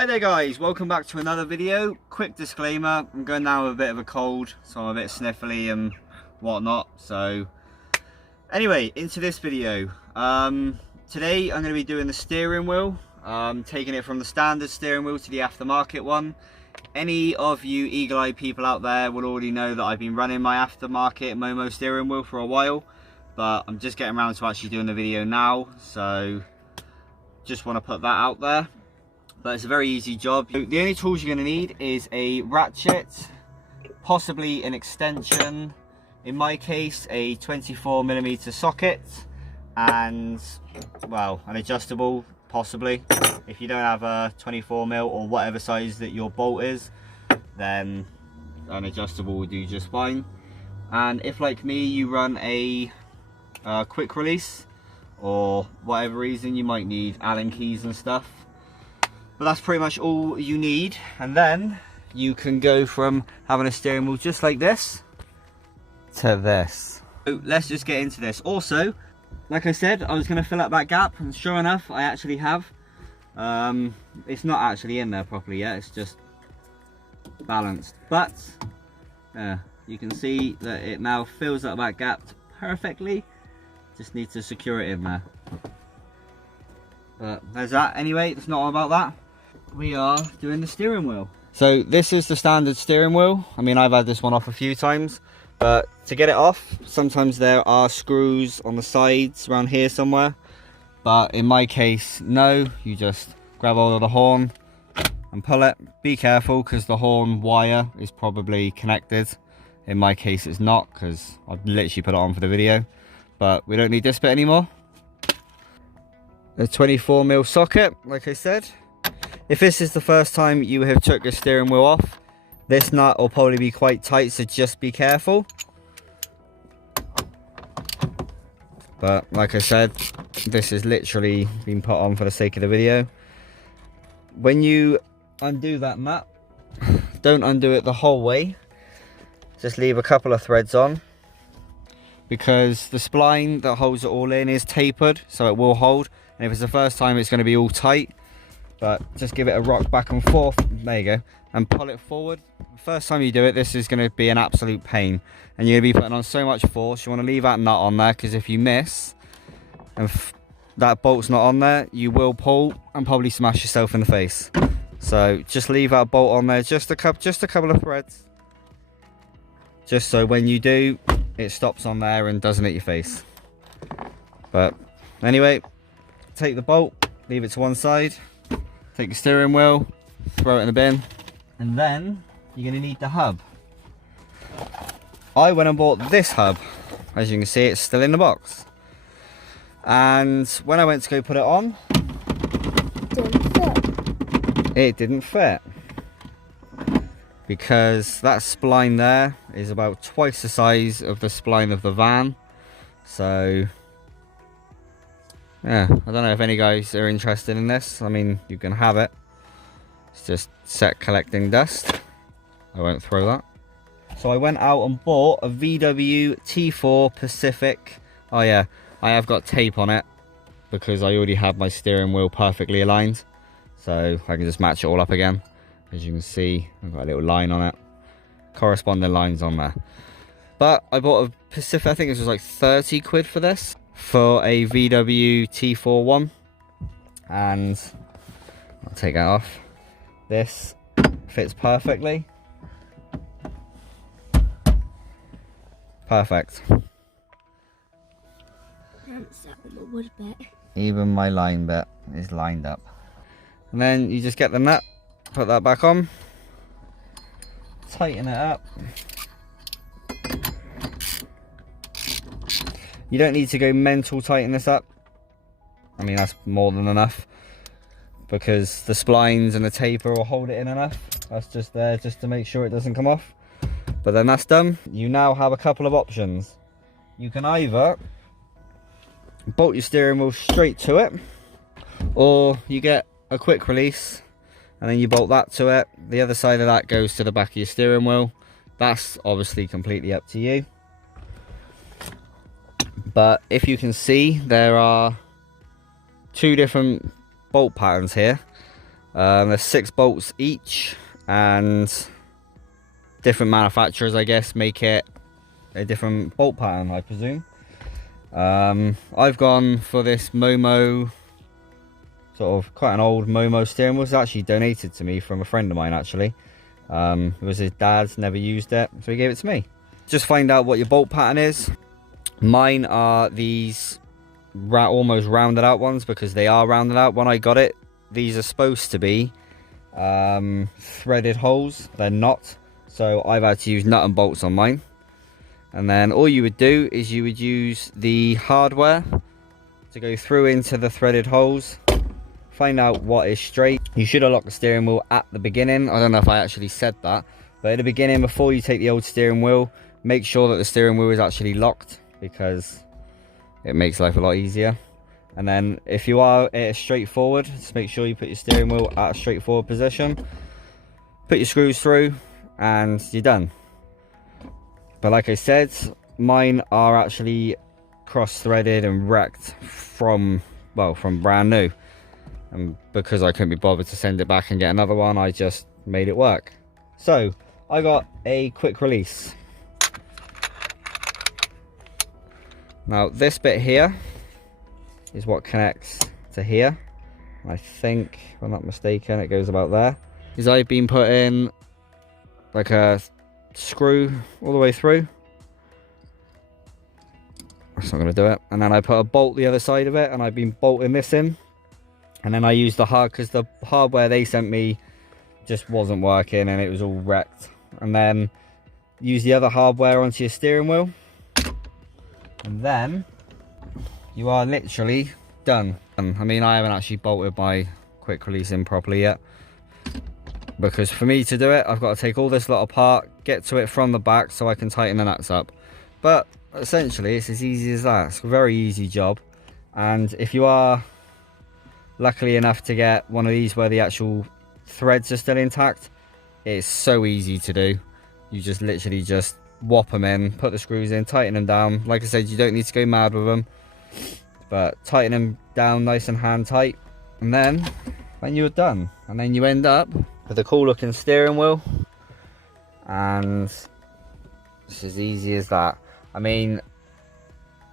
Hi there guys, welcome back to another video. Quick disclaimer, I'm going down with a bit of a cold, so I'm a bit sniffly and whatnot. So anyway, into this video. Today I'm going to be doing the steering wheel, taking it from the standard steering wheel to the aftermarket one. Any of you eagle-eyed people out there will already know that I've been running my aftermarket Momo steering wheel for a while, but I'm just getting around to actually doing the video now, so just want to put that out there. But it's a very easy job. The only tools you're going to need is a ratchet, possibly an extension, in my case a 24mm socket, and well, an adjustable possibly. If you don't have a 24mm or whatever size that your bolt is, then an adjustable will do just fine. And if like me you run a quick release or whatever reason, you might need Allen keys and stuff. But that's pretty much all you need, and then you can go from having a steering wheel just like this to this. So let's just get into this. Also, like I said, I was going to fill up that gap, and sure enough I actually have. It's not actually in there properly yet, it's just balanced, but you can see that it now fills up that gap perfectly. Just need to secure it in there. But there's that. Anyway, it's not all about that. We are doing the steering wheel. So this is the standard steering wheel. I mean, I've had this one off a few times, but to get it off, sometimes there are screws on the sides around here somewhere, but in my case, no. You just grab hold of the horn and pull it. Be careful, because the horn wire is probably connected. In my case it's not, because I've literally put it on for the video. But we don't need this bit anymore. A 24mm socket, like I said. If this is the first time you have took the steering wheel off, this nut will probably be quite tight, so just be careful. But like I said, this has literally been put on for the sake of the video. When you undo that nut, don't undo it the whole way. Just leave a couple of threads on, because the spline that holds it all in is tapered, so it will hold. And if it's the first time, it's going to be all tight. But just give it a rock back and forth, there you go, and pull it forward. First time you do it, this is going to be an absolute pain, and you're going to be putting on so much force. You want to leave that nut on there, because if you miss and that bolt's not on there, you will pull and probably smash yourself in the face. So just leave that bolt on there, just a couple of threads, just so when you do, it stops on there and doesn't hit your face. But anyway, take the bolt, leave it to one side, take your steering wheel, throw it in the bin, and then you're going to need the hub. I went and bought this hub. As you can see, it's still in the box. And when I went to go put it on, it didn't fit. Because that spline there is about twice the size of the spline of the van. So yeah, I don't know if any guys are interested in this. I mean, you can have it. It's just set collecting dust. I won't throw that. So I went out and bought a VW T4 Pacific. Oh yeah, I have got tape on it, because I already have my steering wheel perfectly aligned. So I can just match it all up again. As you can see, I've got a little line on it. Corresponding lines on there. But I bought a Pacific, I think this was like 30 quid for this, for a VW T4 one. And I'll take that off. This fits perfectly. Perfect. Even my line bit is lined up. And then you just get the nut, put that back on, tighten it up. You don't need to go mental tighten this up. I mean, that's more than enough, because the splines and the taper will hold it in enough. That's just there just to make sure it doesn't come off. But then that's done. You now have a couple of options. You can either bolt your steering wheel straight to it, or you get a quick release and then you bolt that to it. The other side of that goes to the back of your steering wheel. That's obviously completely up to you. But if you can see, there are two different bolt patterns here. There's 6 bolts each, and different manufacturers, I guess, make it a different bolt pattern, I presume. I've gone for this Momo, sort of quite an old Momo steering wheel. It was actually donated to me from a friend of mine, actually. It was his dad's, never used it, so he gave it to me. Just find out what your bolt pattern is. Mine are these almost rounded out ones, because they are rounded out when I got it. These are supposed to be threaded holes. They're not, so I've had to use nut and bolts on mine. And then all you would do is you would use the hardware to go through into the threaded holes, find out what is straight. You should have locked the steering wheel at the beginning. I don't know if I actually said that, but at the beginning, before you take the old steering wheel, make sure that the steering wheel is actually locked, because it makes life a lot easier. And then if you are straight forward, just make sure you put your steering wheel at a straightforward position, put your screws through, and you're done. But like I said, mine are actually cross-threaded and wrecked from brand new. And because I couldn't be bothered to send it back and get another one, I just made it work. So I got a quick release. Now this bit here is what connects to here. I think, if I'm not mistaken, it goes about there. Is I've been putting like a screw all the way through. That's not going to do it. And then I put a bolt the other side of it, and I've been bolting this in. And then I used the because the hardware they sent me just wasn't working and it was all wrecked. And then use the other hardware onto your steering wheel, and then you are literally done. I mean, I haven't actually bolted my quick release in properly yet, because for me to do it, I've got to take all this lot apart, get to it from the back so I can tighten the nuts up. But essentially, it's as easy as that. It's a very easy job. And if you are luckily enough to get one of these where the actual threads are still intact, it's so easy to do. You just literally just whop them in, put the screws in, tighten them down. Like I said, you don't need to go mad with them, but tighten them down nice and hand tight, and then you're done. And then you end up with a cool looking steering wheel, and it's as easy as that. I mean,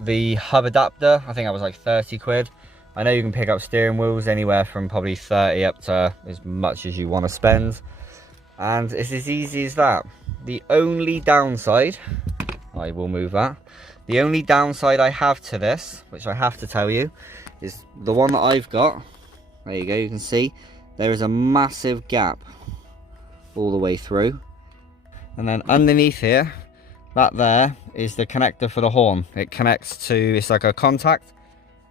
the hub adapter, I think that was like 30 quid. I know you can pick up steering wheels anywhere from probably 30 up to as much as you want to spend, and it's as easy as that. The only downside, I will move that, the only downside I have to this, which I have to tell you, is the one that I've got. There you go, you can see there is a massive gap all the way through, and then underneath here, that there is the connector for the horn. It connects to, it's like a contact,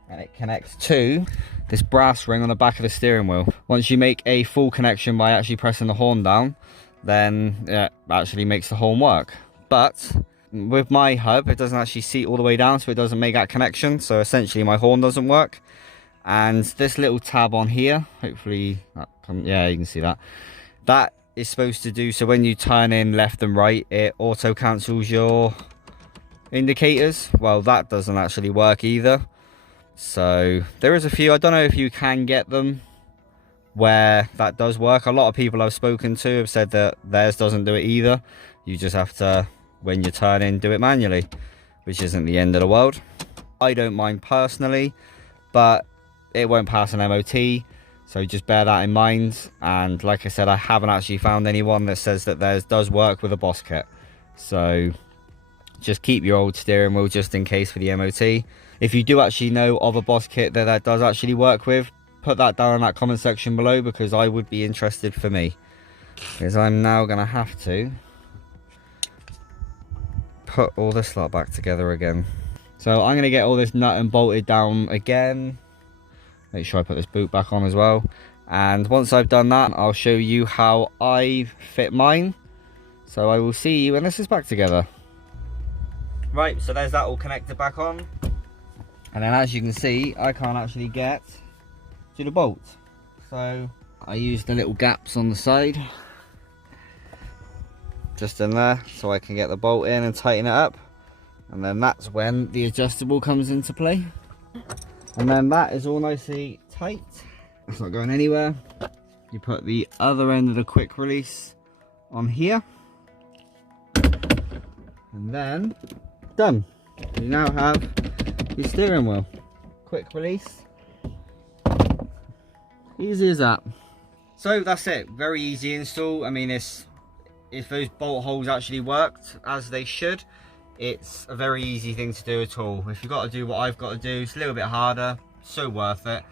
and it connects to this brass ring on the back of the steering wheel. Once you make a full connection by actually pressing the horn down, then it actually makes the horn work. But with my hub, it doesn't actually seat all the way down, so it doesn't make that connection, so essentially my horn doesn't work. And this little tab on here, hopefully, yeah, you can see that, that is supposed to do, so when you turn in left and right, it auto cancels your indicators. Well, that doesn't actually work either. So there is a few, I don't know if you can get them where that does work. A lot of people I've spoken to have said that theirs doesn't do it either. You just have to, when you turn in, do it manually, which isn't the end of the world. I don't mind personally, but it won't pass an MOT, so just bear that in mind. And like I said, I haven't actually found anyone that says that theirs does work with a Boss kit, so just keep your old steering wheel just in case for the MOT. If you do actually know of a Boss kit that does actually work with, put that down in that comment section below, because I would be interested for me. Because I'm now going to have to put all this lot back together again. So I'm going to get all this nut and bolted down again. Make sure I put this boot back on as well. And once I've done that, I'll show you how I fit mine. So I will see you when this is back together. Right, so there's that all connected back on. And then as you can see, I can't actually get to the bolt. So I use the little gaps on the side, just in there, so I can get the bolt in and tighten it up. And then that's when the adjustable comes into play. And then that is all nicely tight. It's not going anywhere. you put the other end of the quick release on here, and then done. You now have your steering wheel. Quick release, easy as that. So that's it, very easy install. I mean, if those bolt holes actually worked as they should, it's a very easy thing to do at all. If you've got to do what I've got to do, it's a little bit harder, so worth it.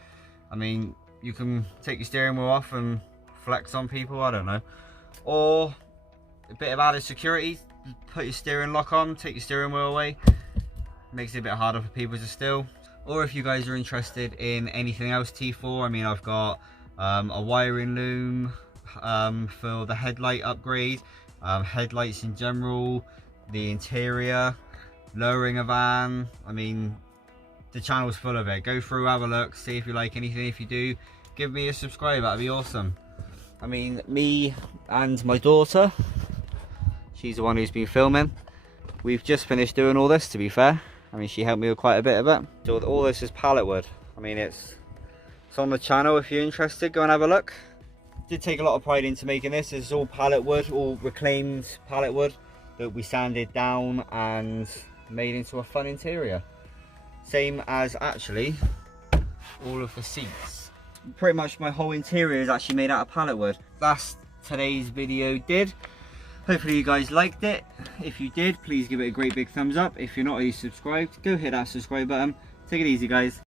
I mean, you can take your steering wheel off and flex on people, I don't know. Or a bit of added security, put your steering lock on, take your steering wheel away. Makes it a bit harder for people to steal. Or if you guys are interested in anything else T4, I mean, I've got a wiring loom for the headlight upgrade, headlights in general, the interior, lowering a van. I mean, the channel's full of it. Go through, have a look, see if you like anything. If you do, give me a subscribe, that'd be awesome. I mean, me and my daughter, she's the one who's been filming, we've just finished doing all this, to be fair. I mean, she helped me with quite a bit of it. So all this is pallet wood. I mean, it's on the channel. If you're interested, go and have a look. Did take a lot of pride into making this. This is all pallet wood, all reclaimed pallet wood that we sanded down and made into a fun interior. Same as actually all of the seats. Pretty much my whole interior is actually made out of pallet wood. That's today's video did. Hopefully you guys liked it. If you did, please give it a great big thumbs up. If you're not already subscribed, go hit that subscribe button. Take it easy, guys.